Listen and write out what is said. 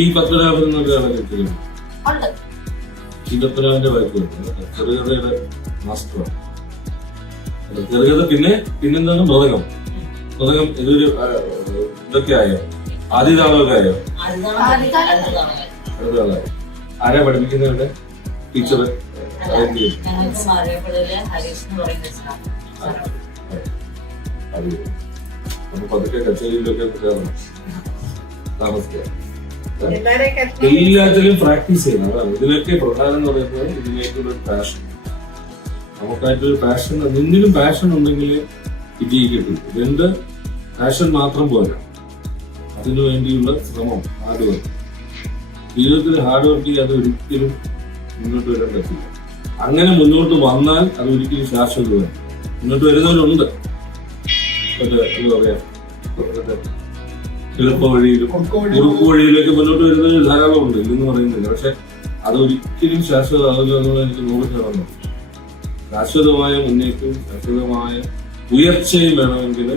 T Padmanabhan എന്നൊക്കെയാണ് കേട്ടിരുന്നത്. T പത്മനാഭന്റെ wife ചെറുകഥയുടെ മാസ്റ്ററാണ്. ചെറുകഥ പിന്നെന്താണ് മൃദംഗം. ഇതൊരു ഇതൊക്കെ ആയോ? ആദ്യ താളമൊക്കെ ആയോ? അടുത്ത ആരാ പഠിപ്പിക്കുന്നവരുടെ ടീച്ചർ? അപ്പൊ പതുക്കെ കച്ചേരിയിലൊക്കെ കയറണം, താമസിക്കാം. എല്ലാത്തിലും പ്രാക്ടീസ് ചെയ്യണം. അതാണ് ഇതിലൊക്കെ പ്രധാനം എന്ന് പറയുന്നത്. ഇതിലേക്കുള്ള പാഷൻ, നമുക്കായിട്ടൊരു പാഷൻ, എന്തിനും പാഷൻ ഉണ്ടെങ്കിൽ വിജയിക്കട്ടെ. ഇതെന്ത് പാഷൻ മാത്രം പോരാ, അതിനു വേണ്ടിയുള്ള ശ്രമം, ഹാർഡ് വർക്ക്. ജീവിതത്തിൽ ഹാർഡ് വർക്ക് ചെയ്യാതെ ഒരിക്കലും മുന്നോട്ട് വരാൻ പറ്റില്ല. അങ്ങനെ മുന്നോട്ട് വന്നാൽ അത് ഒരിക്കലും ശാശ്വതമാണ്. മുന്നോട്ട് വരുന്നവരുണ്ട്, എന്താ പറയാ, എളുപ്പ വഴിയിലും കുറുക്കു വഴിയിലൊക്കെ മുന്നോട്ട് വരുന്നവർ ധാരാളമുണ്ട്, ഇല്ലെന്ന് പറയുന്നില്ല. പക്ഷെ അതൊരിക്കലും ശാശ്വതമാകില്ല എന്നുള്ളത് എനിക്ക് 100% ശാശ്വതമായ മുന്നേറ്റവും ശാശ്വതമായ ഉയർച്ചയും വേണമെങ്കിൽ